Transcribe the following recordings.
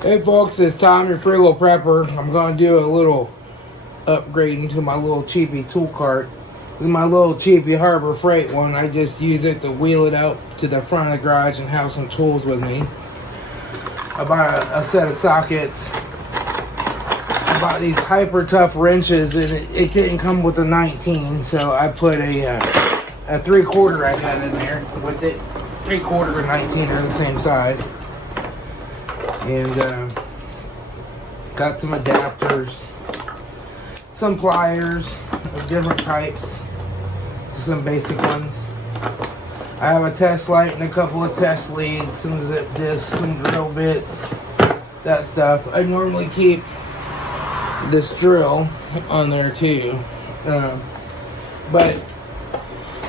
Hey folks, it's Tom, your Frugal Prepper. I'm going to do a little upgrading to my little cheapy tool cart. With my little cheapy Harbor Freight one, I just use it to wheel it out to the front of the garage and have some tools with me. I bought a set of sockets. I bought these hyper tough wrenches, and it didn't come with a 19, so I put a 3/4 I had in there with it. 3/4 and 19 are the same size. And got some adapters, some pliers of different types, some basic ones. I have a test light and a couple of test leads, some zip discs, some drill bits, that stuff. I normally keep this drill on there too, but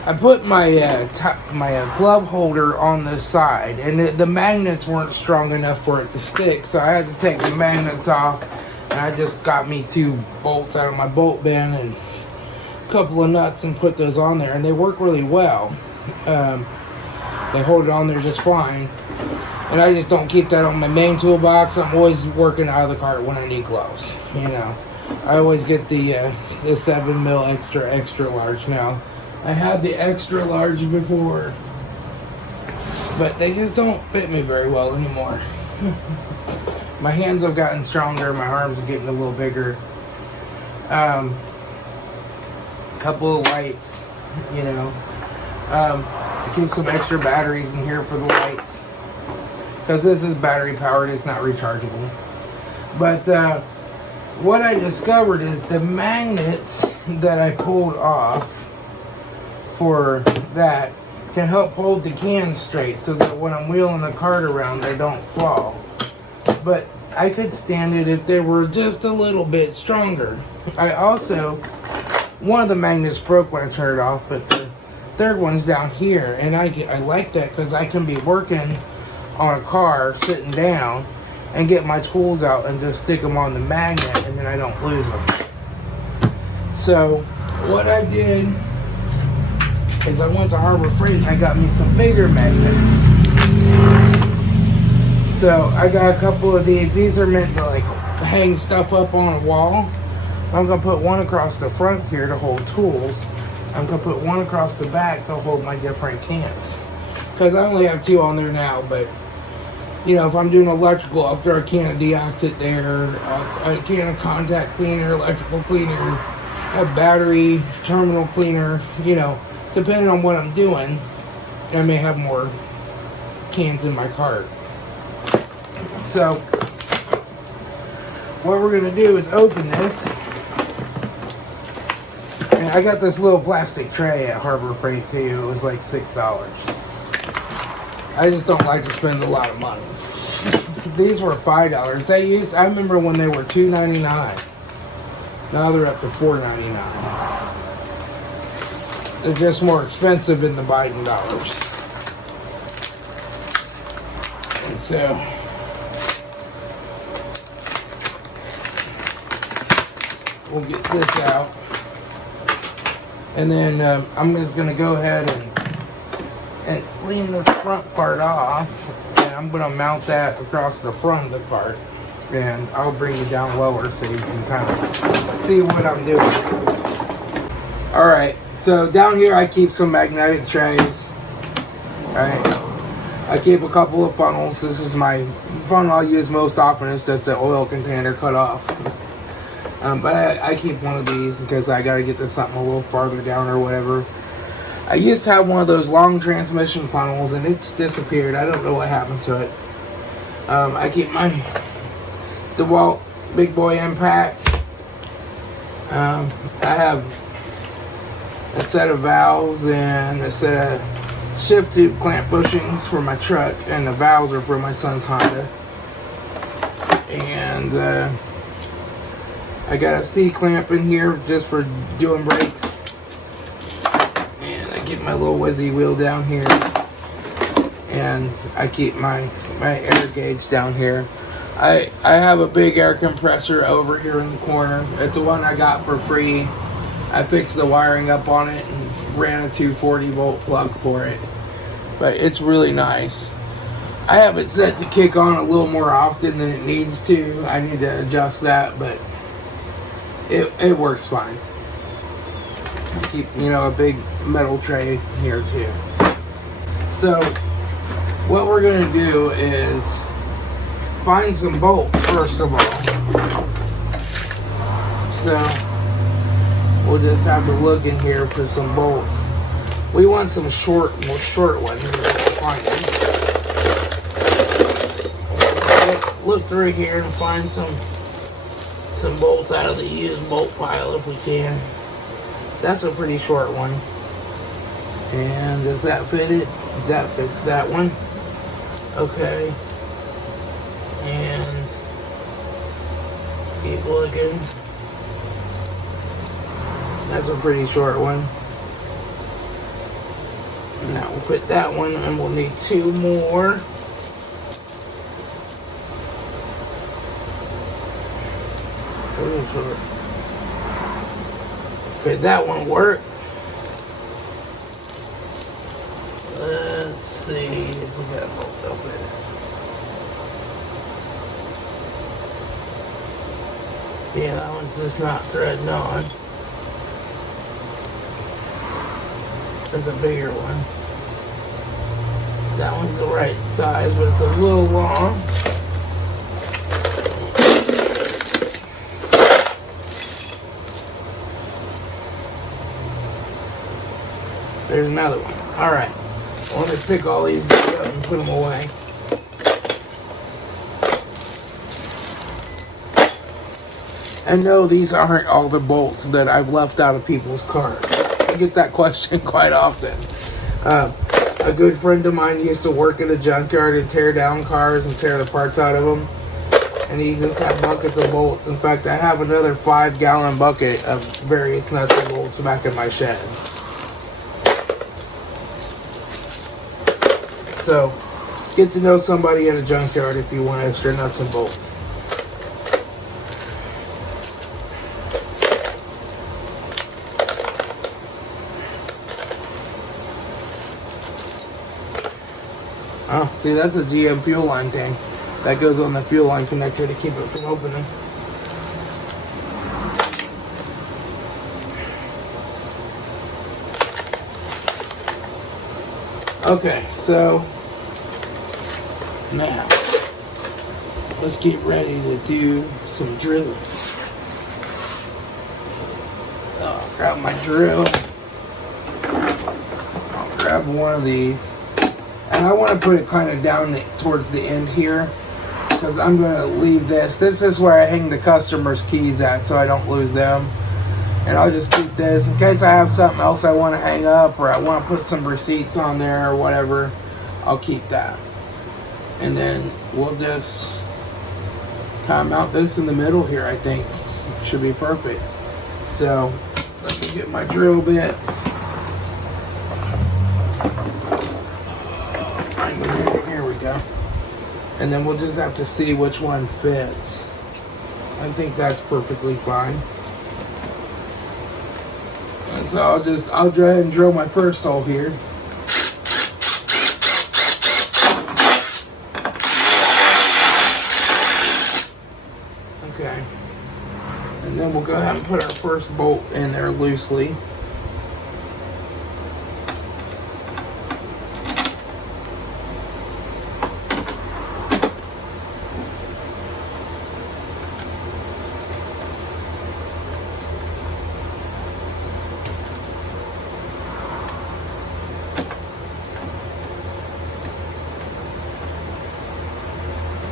I put my glove holder on the side, and the magnets weren't strong enough for it to stick, so I had to take the magnets off, and I just got me 2 bolts out of my bolt bin and a couple of nuts and put those on there, and they work really well. They hold it on there just fine, and I just don't keep that on my main toolbox. I'm always working out of the cart when I need gloves, you know. I always get the 7mm extra large now. I had the extra large before, but they just don't fit me very well anymore. My hands have gotten stronger, my arms are getting a little bigger. Couple of lights, you know. I keep some extra batteries in here for the lights, because this is battery powered, it's not rechargeable. But what I discovered is the magnets that I pulled off for that can help hold the cans straight, so that when I'm wheeling the cart around they don't fall. But I could stand it if they were just a little bit stronger. I also, one of the magnets broke when I turned it off, but the third one's down here, and I like that because I can be working on a car sitting down and get my tools out and just stick them on the magnet, and then I don't lose them. So what I did is I went to Harbor Freight and I got me some bigger magnets. So I got a couple of these. These are meant to like hang stuff up on a wall. I'm going to put one across the front here to hold tools. I'm going to put one across the back to hold my different cans. Because I only have 2 on there now, but you know, if I'm doing electrical, I'll throw a can of deoxit there, a can of contact cleaner, electrical cleaner, a battery terminal cleaner, you know. Depending on what I'm doing, I may have more cans in my cart. So, what we're going to do is open this. And I got this little plastic tray at Harbor Freight too. It was like $6. I just don't like to spend a lot of money. These were $5. I remember when they were $2.99. Now they're up to $4.99. They're just more expensive in the Biden dollars. And so we'll get this out. And then I'm just going to go ahead and clean the front part off. And I'm going to mount that across the front of the cart. And I'll bring you down lower so you can kind of see what I'm doing. Alright. So down here I keep some magnetic trays. Alright. I keep a couple of funnels. This is my funnel I use most often. It's just an oil container cut off. But I keep one of these because I got to get to something a little farther down or whatever. I used to have one of those long transmission funnels and it's disappeared. I don't know what happened to it. I keep my DeWalt Big Boy Impact. I have a set of valves and a set of shift tube clamp bushings for my truck, and the valves are for my son's Honda. And I got a C-clamp in here just for doing brakes. And I get my little whizzy wheel down here. And I keep my air gauge down here. I have a big air compressor over here in the corner. It's the one I got for free. I fixed the wiring up on it and ran a 240 volt plug for it. But it's really nice. I have it set to kick on a little more often than it needs to. I need to adjust that, but it works fine. I keep, a big metal tray here too. So what we're gonna do is find some bolts first of all. So we'll just have to look in here for some bolts. We want some short ones. Find them. Look through here and find some bolts out of the used bolt pile if we can. That's a pretty short one. And does that fit it? That fits that one. Okay. And keep looking. That's a pretty short one. And that will fit that one, and we'll need 2 more. Fit that one work. Let's see if we got both up in it. Yeah, that one's just not threading on. There's a bigger one. That one's the right size, but it's a little long. There's another one. Alright. I want to pick all these up and put them away. And no, these aren't all the bolts that I've left out of people's cars. I get that question quite often. A good friend of mine used to work at a junkyard and tear down cars and tear the parts out of them. And he just had buckets of bolts. In fact, I have another 5-gallon bucket of various nuts and bolts back in my shed. So, get to know somebody at a junkyard if you want extra nuts and bolts. Oh, see, that's a GM fuel line thing. That goes on the fuel line connector to keep it from opening. Okay, so now let's get ready to do some drilling. I'll grab my drill. I'll grab one of these. And I want to put it kind of down towards the end here, because I'm going to leave this. This is where I hang the customer's keys at so I don't lose them. And I'll just keep this in case I have something else I want to hang up, or I want to put some receipts on there or whatever. I'll keep that. And then we'll just kind of mount this in the middle here. I think should be perfect. So let me get my drill bits. Here we go. And then we'll just have to see which one fits. I think that's perfectly fine. And so I'll go ahead and drill my first hole here. Okay. And then we'll go ahead and put our first bolt in there loosely.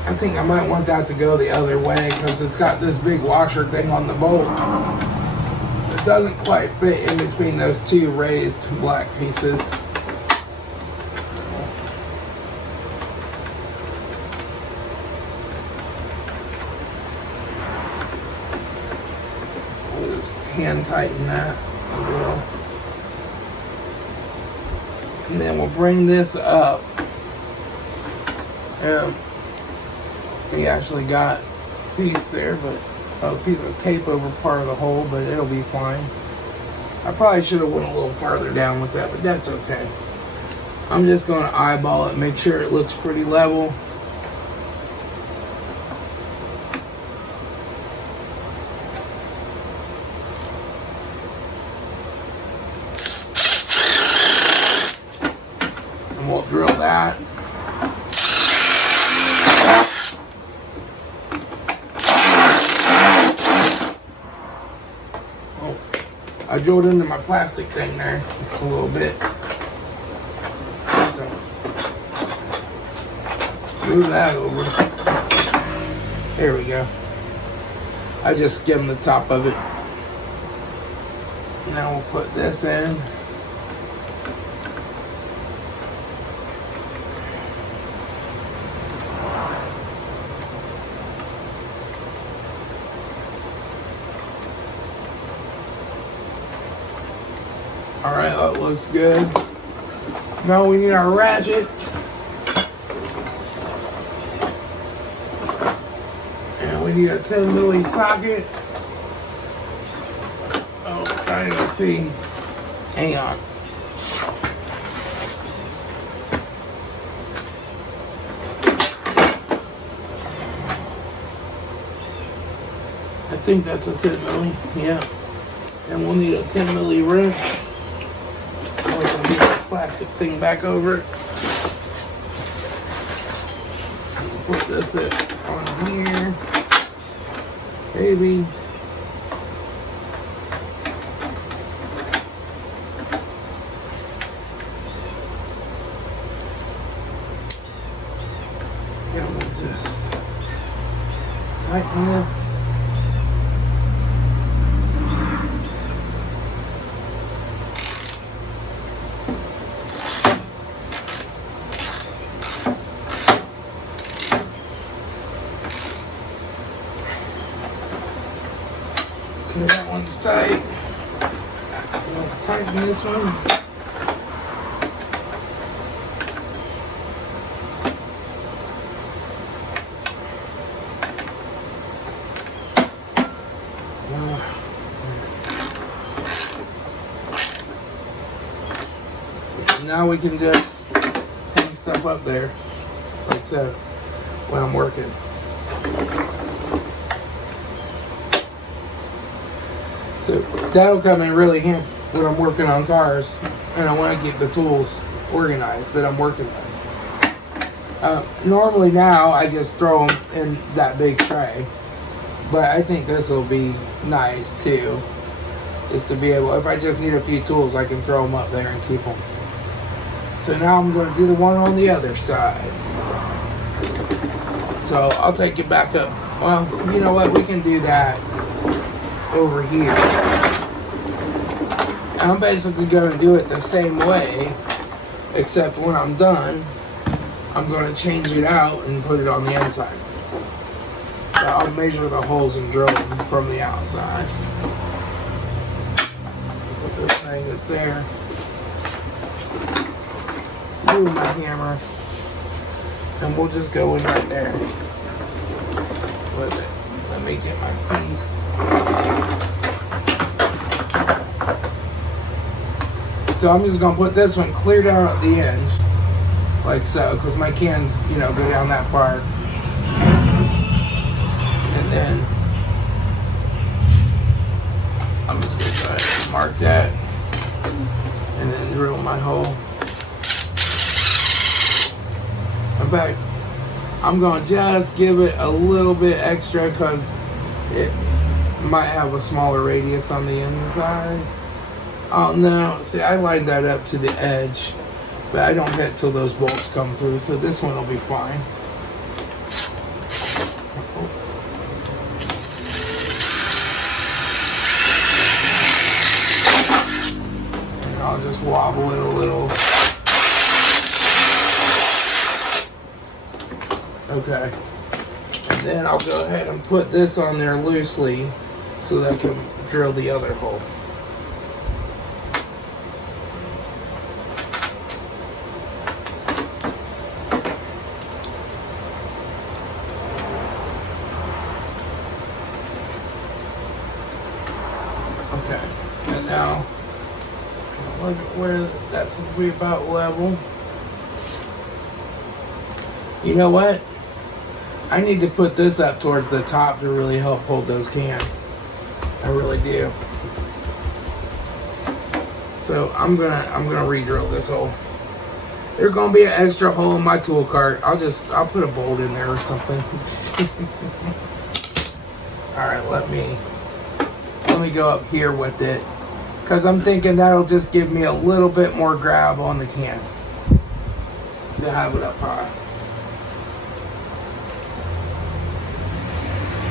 I think I might want that to go the other way because it's got this big washer thing on the bolt. It doesn't quite fit in between those two raised black pieces. We'll just hand tighten that a little. And then we'll bring this up. We actually got a piece there, but a piece of tape over part of the hole, but it'll be fine. I probably should have went a little farther down with that, but that's okay. I'm just going to eyeball it, make sure it looks pretty level. And we'll drill that. Oh, I drilled into my plastic thing there a little bit. Move that over. There we go. I just skimmed the top of it. Now we'll put this in. Alright, that looks good. Now we need our ratchet. We need a 10 milli socket. Oh, trying to see. Hang on. I think that's a 10 milli. Yeah. And we'll need a 10 milli wrench. We'll need a plastic thing back over it. Put this on here. Baby. And we'll just tighten this. That one's tight. We'll tighten this one. Now we can just hang stuff up there, like so, when I'm working. So that'll come in really handy when I'm working on cars and I want to keep the tools organized that I'm working with. Normally now I just throw them in that big tray, but I think this will be nice too, is to be able, if I just need a few tools, I can throw them up there and keep them. So now I'm going to do the one on the other side. So I'll take it back up. Well, you know what, we can do that over here. I'm basically going to do it the same way, except when I'm done, I'm going to change it out and put it on the inside. So I'll measure the holes and drill them from the outside. Put this thing that's there. Move my hammer, and we'll just go in right there with it. Let me get my piece. So I'm just gonna put this one clear down at the end, like so, because my cans, you know, go down that far. And then I'm just gonna go ahead and mark that, and then drill my hole. In fact, I'm gonna just give it a little bit extra because it might have a smaller radius on the inside. Oh no, see, I lined that up to the edge, but I don't hit till those bolts come through, so this one will be fine. And I'll just wobble it a little. Okay. And then I'll go ahead and put this on there loosely so that I can drill the other hole. Okay, and now look at where that's going to be about level. You know what? I need to put this up towards the top to really help hold those cans. I really do. So I'm gonna re-drill this hole. There's gonna be an extra hole in my tool cart. I'll put a bolt in there or something. Alright, let me go up here with it. Cause I'm thinking that'll just give me a little bit more grab on the can to have it up high.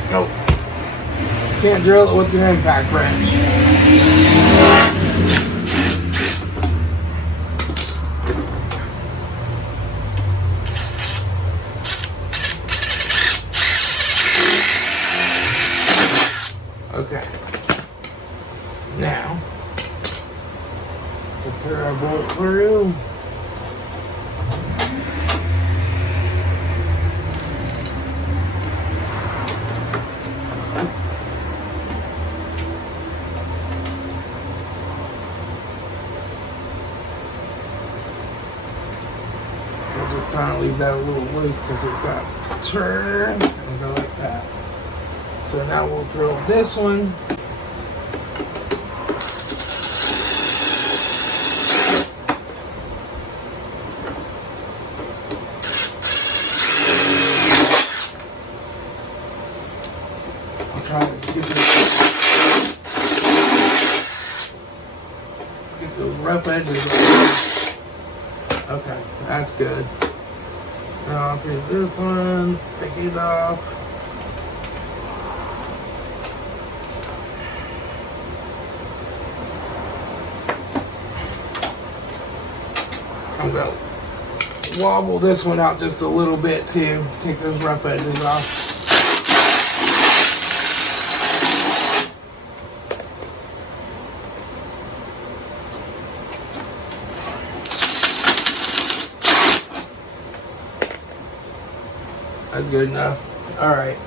Nope. Can't drill it with an impact wrench. Okay. Now, we'll put our bolt through. We'll just kind of leave that a little loose because it's got to turn and go like that. So now we'll drill this one. I'll try to get those rough edges off. Okay, that's good. Now I'll take this one, take it off. I'm going to wobble this one out just a little bit too. Take those rough edges off. That's good enough. Alright.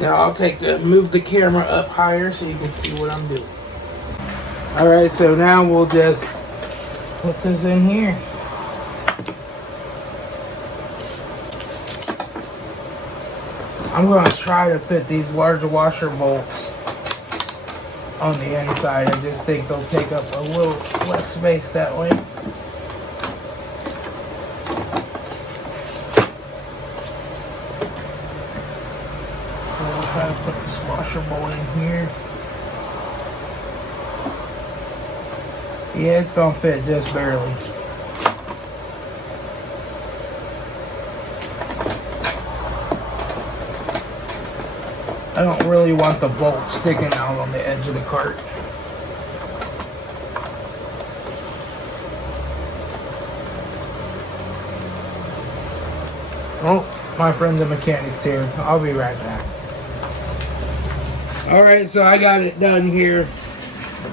Now I'll move the camera up higher so you can see what I'm doing. Alright, so now we'll just put this in here. I'm going to try to fit these large washer bolts on the inside. I just think they'll take up a little less space that way. Try to put this washer bolt in here. Yeah, it's gonna fit just barely. I don't really want the bolt sticking out on the edge of the cart. Oh, my friend the mechanic's here. I'll be right back. Alright, so I got it done here.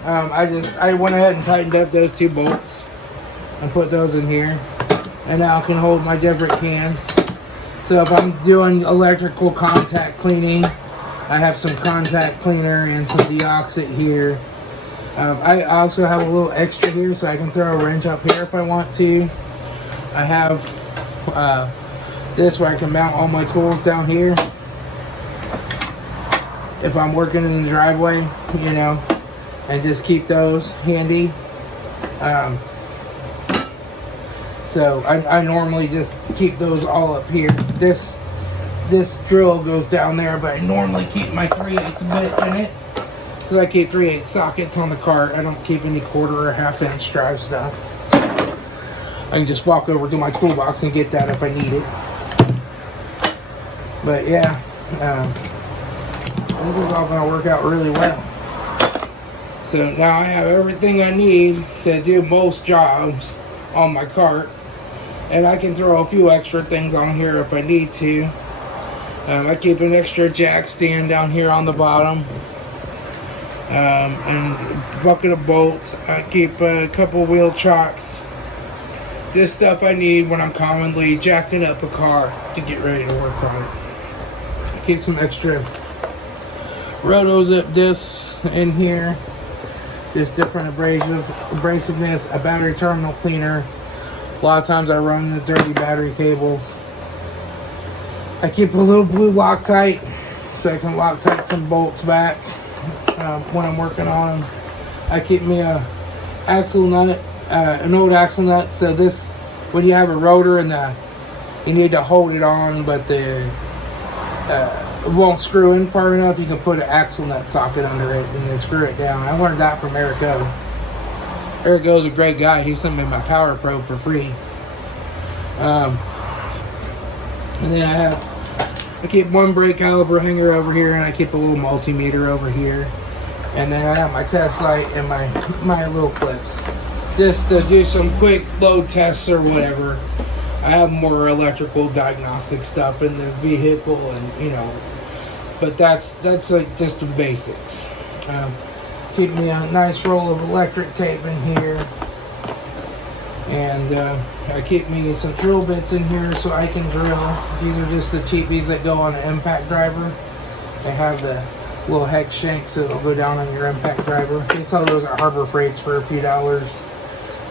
I went ahead and tightened up those two bolts and put those in here. And now I can hold my different cans. So if I'm doing electrical contact cleaning, I have some contact cleaner and some deoxit here. I also have a little extra here so I can throw a wrench up here if I want to. I have this where I can mount all my tools down here. If I'm working in the driveway, you know, and just keep those handy. So I normally just keep those all up here. This drill goes down there, but I normally keep my 3/8 bit in it. Because I keep 3/8 sockets on the cart. I don't keep any 1/4 or 1/2 inch drive stuff. I can just walk over to my toolbox and get that if I need it. But yeah, this is all going to work out really well. So now I have everything I need to do most jobs on my cart. And I can throw a few extra things on here if I need to. I keep an extra jack stand down here on the bottom. And a bucket of bolts. I keep a couple wheel chocks. Just stuff I need when I'm commonly jacking up a car to get ready to work on it. I keep some extra roto zip discs in here. Just different abrasiveness, a battery terminal cleaner. A lot of times I run the dirty battery cables. I keep a little blue Loctite so I can Loctite some bolts back when I'm working on them. I keep me a axle nut, an old axle nut. So this, when you have a rotor and you need to hold it on, but it won't screw in far enough, you can put an axle nut socket under it and then screw it down. I learned that from Eric O. Eric O is a great guy. He sent me my Power Pro for free. And then I keep one brake caliper hanger over here, and I keep a little multimeter over here. And then I have my test light and my little clips. Just to do some quick load tests or whatever. I have more electrical diagnostic stuff in the vehicle, and but that's like just the basics. Keep me a nice roll of electric tape in here. And I keep me some drill bits in here so I can drill. These are just the cheapies that go on an impact driver. They have the little hex shank so it'll go down on your impact driver. You sell those at Harbor Freights for a few dollars.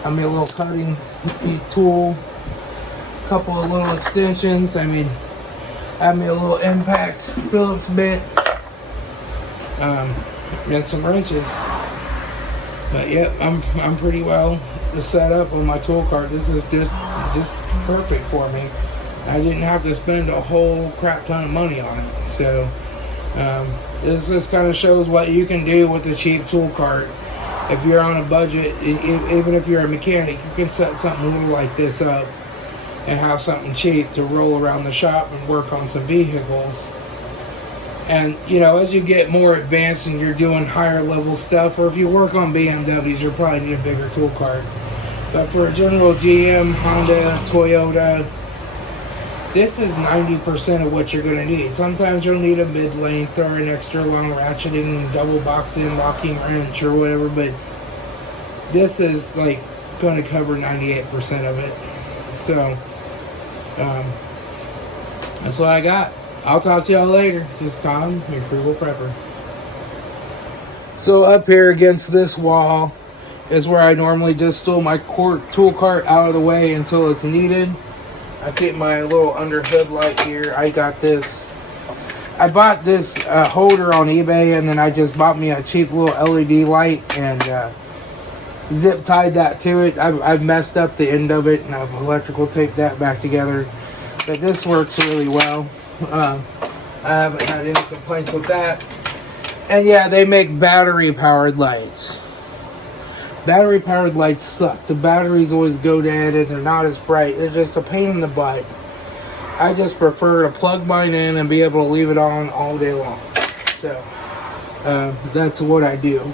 I mean, a little cutting tool, a couple of little extensions. I mean, I have me a little impact Phillips bit, and some wrenches. But yep, I'm pretty well set up on my tool cart. This is just perfect for me. I didn't have to spend a whole crap ton of money on it. So this just kind of shows what you can do with a cheap tool cart. If you're on a budget, even if you're a mechanic, you can set something little like this up and have something cheap to roll around the shop and work on some vehicles. And as you get more advanced and you're doing higher level stuff, or if you work on BMWs, you'll probably need a bigger tool cart. But for a general GM, Honda, Toyota, this is 90% of what you're going to need. Sometimes you'll need a mid-length or an extra long ratcheting, double box-in, locking wrench or whatever, but this is like going to cover 98% of it. So that's what I got. I'll talk to y'all later. Just Tom, your Frugal Prepper. So up here against this wall is where I normally just store my tool cart out of the way until it's needed. I keep my little under hood light here. I got this. I bought this holder on eBay, and then I just bought me a cheap little LED light and zip tied that to it. I've messed up the end of it, and I've electrical taped that back together. But this works really well. I haven't had any complaints with that. And yeah, they make battery powered lights. Battery powered lights suck. The batteries always go dead and they're not as bright. They're just a pain in the butt. I just prefer to plug mine in and be able to leave it on all day long. So that's what I do.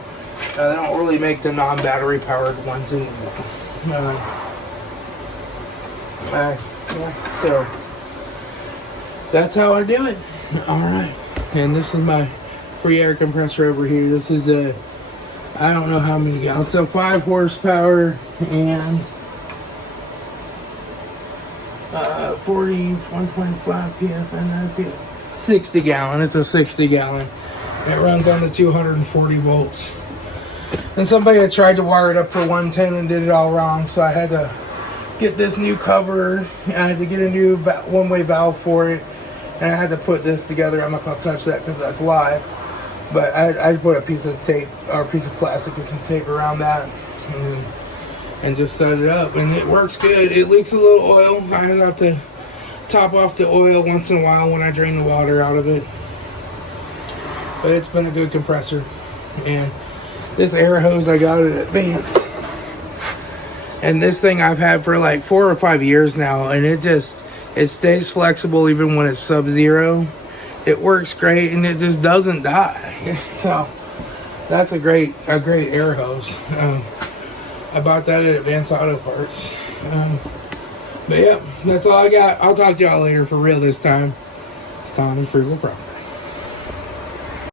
They don't really make the non-battery powered ones anymore. So that's how I do it. Alright. And this is my free air compressor over here. This is a, I don't know how many gallons. So 5 horsepower and 41.5 PFN. 60 gallon. It's a 60 gallon. And it runs on the 240 volts. And somebody had tried to wire it up for 110 and did it all wrong. So I had to get this new cover. I had to get a new one-way valve for it. And I had to put this together. I'm not going to touch that because that's live. But I put a piece of tape or a piece of plastic and some tape around that and just set it up. And it works good. It leaks a little oil. I have to top off the oil once in a while when I drain the water out of it. But it's been a good compressor. And this air hose I got at Advance. And this thing I've had for like 4 or 5 years now. And it stays flexible even when it's sub-zero. It works great and it just doesn't die. So that's a great air hose. I bought that at Advanced Auto Parts. But yeah, that's all I got. I'll talk to y'all later for real this time. It's Tom and Frugal Prepper.